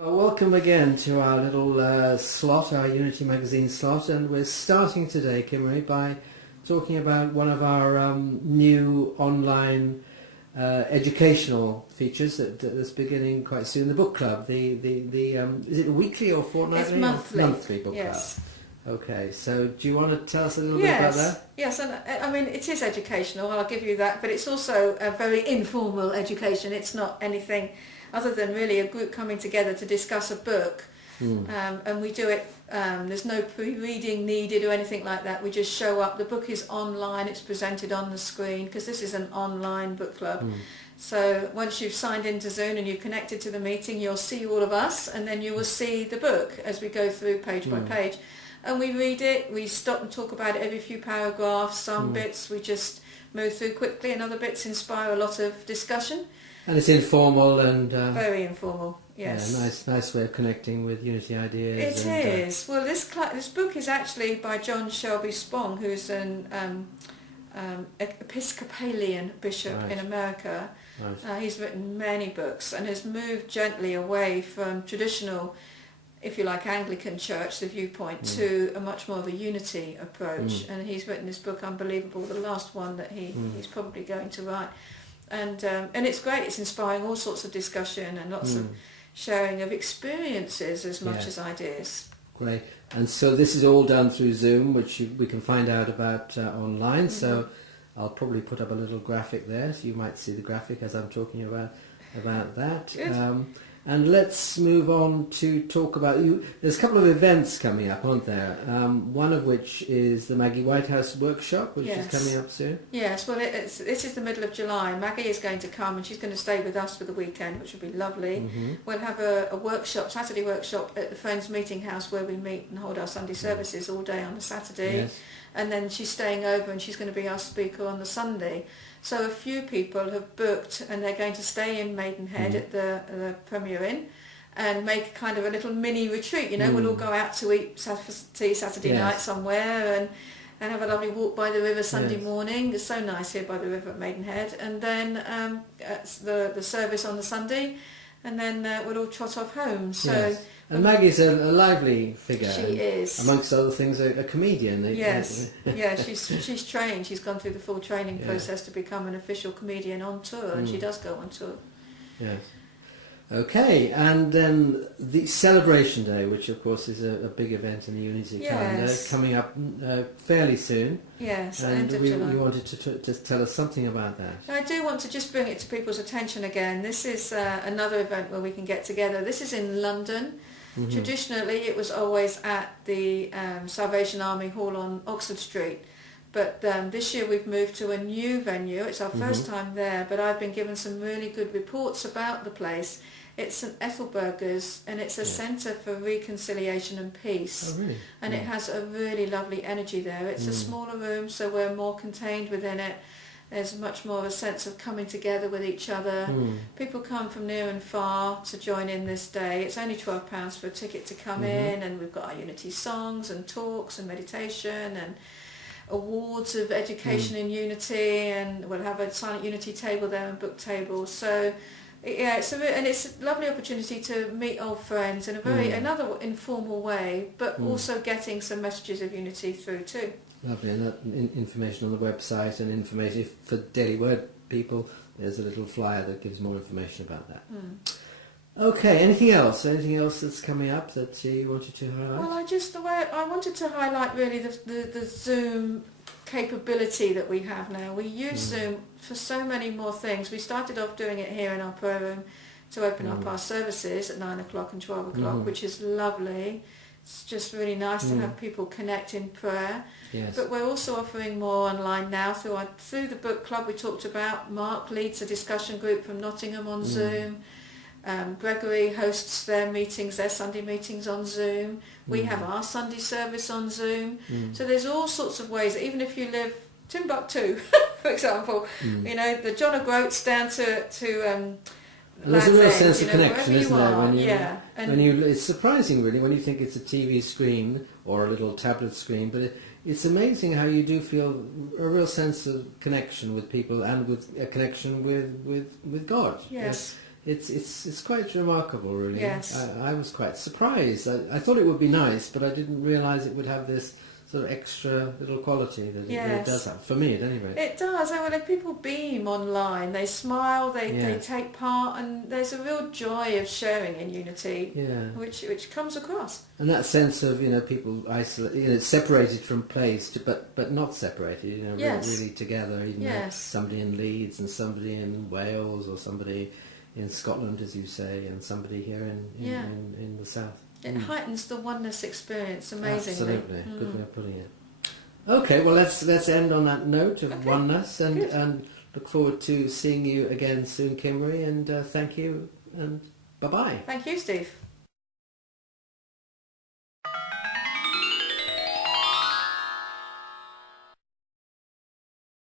Well, welcome again to our little slot, our Unity Magazine slot, and we're starting today, Kimmery, by talking about one of our new online educational features that's beginning quite soon, the book club. Is it weekly or fortnightly? It's monthly. Monthly book yes. club. Okay, so do you want to tell us a little bit about that? Yes, and I mean it is educational, I'll give you that, but it's also a very informal education. It's not anything other than really a group coming together to discuss a book. And we do it, there's no pre-reading needed or anything like that. We just show up. The book is online, it's presented on the screen because this is an online book club. So once you've signed into Zoom and you've connected to the meeting, you'll see all of us, and then you will see the book as we go through page by page. And we read it, we stop and talk about it every few paragraphs. Some bits we just move through quickly, and other bits inspire a lot of discussion. And it's informal and... very informal, yes. Yeah, nice way of connecting with Unity ideas. It is. Well, this book is actually by John Shelby Spong, who's an Episcopalian bishop in America. Right. He's written many books and has moved gently away from traditional, if you like, Anglican church, the viewpoint, to a much more of a unity approach. And he's written this book, Unbelievable, the last one that he's probably going to write. And it's great. It's inspiring all sorts of discussion and lots of sharing of experiences as much as ideas. Great. And so this is all done through Zoom, which we can find out about online. So I'll probably put up a little graphic there, so you might see the graphic as I'm talking about that. Good. And let's move on to talk about you. There's a couple of events coming up, aren't there? One of which is the Maggie Whitehouse workshop, which is coming up soon. Yes, well, this is the middle of July. Maggie is going to come, and she's going to stay with us for the weekend, which will be lovely. We'll have a workshop, Saturday workshop, at the Friends Meeting House, where we meet and hold our Sunday services all day on a Saturday. Yes. And then she's staying over, and she's going to be our speaker on the Sunday. So a few people have booked, and they're going to stay in Maidenhead at the Premier Inn and make kind of a little mini retreat. You know, we'll all go out to eat Saturday night somewhere and have a lovely walk by the river Sunday morning. It's so nice here by the river at Maidenhead. And then the service on the Sunday, and then we'll all trot off home. So. And Maggie's a lively figure. She is. Amongst other things, a comedian. Yes. Yeah, she's trained. She's gone through the full training process to become an official comedian on tour, and she does go on tour. Yes. Okay, and then the Celebration Day, which of course is a big event in the Unity calendar, coming up fairly soon. Yes, and end of July. We wanted to tell us something about that. I do want to just bring it to people's attention again. This is another event where we can get together. This is in London. Traditionally, it was always at the Salvation Army Hall on Oxford Street, but this year we've moved to a new venue. It's our first time there, but I've been given some really good reports about the place. It's St Ethelburgers, and it's a centre for reconciliation and peace. Oh, really? And it has a really lovely energy there. It's a smaller room, so we're more contained within it. There's much more of a sense of coming together with each other. People come from near and far to join in this day. It's only £12 for a ticket to come in, and we've got our Unity songs and talks and meditation and awards of education in Unity, and we'll have a silent Unity table there and book tables. So yeah, it's a lovely opportunity to meet old friends in a very another informal way, but also getting some messages of Unity through too. Lovely, and that information on the website, and information for Daily Word people, there's a little flyer that gives more information about that. Okay, anything else? Anything else that's coming up that you wanted to highlight? Well, I wanted to highlight really the Zoom capability that we have now. We use Zoom for so many more things. We started off doing it here in our prayer room to open up our services at 9 o'clock and 12 o'clock, which is lovely. It's just really nice to have people connect in prayer. Yes. But we're also offering more online now through the book club we talked about. Mark leads a discussion group from Nottingham on Zoom. Gregory hosts their Sunday meetings on Zoom. We have our Sunday service on Zoom. So there's all sorts of ways, even if you live Timbuktu, for example, you know, the John O'Groats down to there's a real sense of connection, isn't there? And it's surprising, really, when you think it's a TV screen or a little tablet screen, but it's amazing how you do feel a real sense of connection with people and with a connection with God. Yes. it's quite remarkable, really. Yes. I was quite surprised. I thought it would be nice, but I didn't realise it would have this sort of extra little quality that it does have, for me at any rate. It does. And when people beam online, they smile, they Yes. take part, and there's a real joy of sharing in Unity, Yeah. which comes across. And that sense of, people isolate, separated from place, but not separated, Yes. really together, even though Yes. somebody in Leeds and somebody in Wales or somebody in Scotland, as you say, and somebody here in the south. It heightens the oneness experience amazingly. Absolutely, good way of putting it. Okay, well let's end on that note of oneness, and look forward to seeing you again soon, Kimberly, and thank you, and bye-bye. Thank you, Steve.